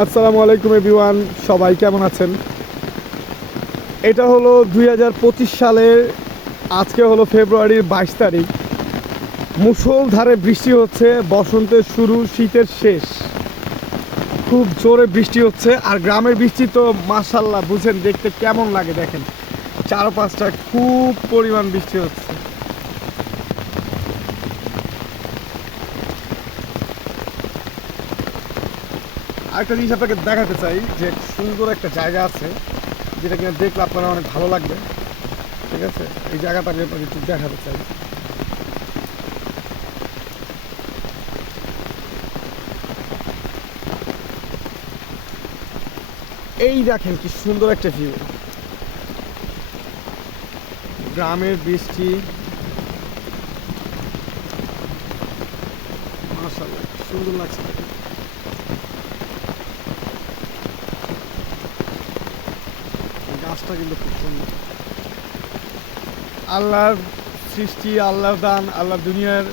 আসসালামু আলাইকুম এভরিওয়ান, সবাই কেমন আছেন? এটা হলো 2025 সালের, আজকে হলো ফেব্রুয়ারির 22 তারিখ। মুষলধারে বৃষ্টি হচ্ছে, বসন্তের শুরু, শীতের শেষ। খুব জোরে বৃষ্টি হচ্ছে, আর গ্রামের বৃষ্টি তো মাশাআল্লাহ বুঝেন দেখতে কেমন লাগে। দেখেন চারপাশটা খুব পরিমাণ বৃষ্টি হচ্ছে। আরেকটা জিনিস আপনাকে দেখাতে চাই যে সুন্দর একটা জায়গা আছে, যেটা কিনা দেখলে আপনারা অনেক ভালো লাগবে। ঠিক আছে, এই জায়গাটা আমি আপনাকে একটু দেখাতে চাই। এই দেখেন কি সুন্দর একটা ভিউ, গ্রামের বৃষ্টি। মাশাআল্লাহ কি সুন্দর লাগছে দেখেন। গাছটা কিন্তু খুব সুন্দর। আল্লাহর সৃষ্টি, আল্লাহর দান, আল্লাহর দুনিয়ার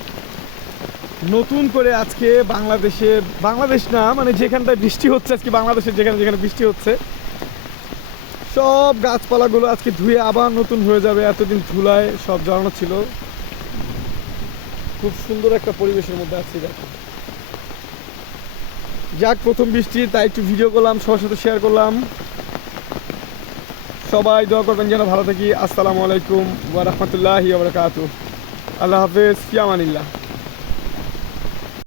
নতুন করে আজকে বাংলাদেশে, বাংলাদেশ না মানে যেখানটায় বৃষ্টি হচ্ছে আজকে, বাংলাদেশের যেখানে যেখানে বৃষ্টি হচ্ছে সব গাছপালাগুলো আজকে ধুয়ে আবার নতুন হয়ে যাবে। এতদিন ধুলায় সব জড়ানো ছিল। খুব সুন্দর একটা পরিবেশের মধ্যে আছি দেখো। যাক, প্রথম বৃষ্টি, তাই একটু ভিডিও করলাম, সবার সাথে শেয়ার করলাম। সবাই দোয়া করবেন যেন ভালো থাকি। আসসালামু আলাইকুম ওয়া রাহমাতুল্লাহি ওয়া বারাকাতুহু। আল্লাহ হাফেজ, ফি আমানিল্লাহ।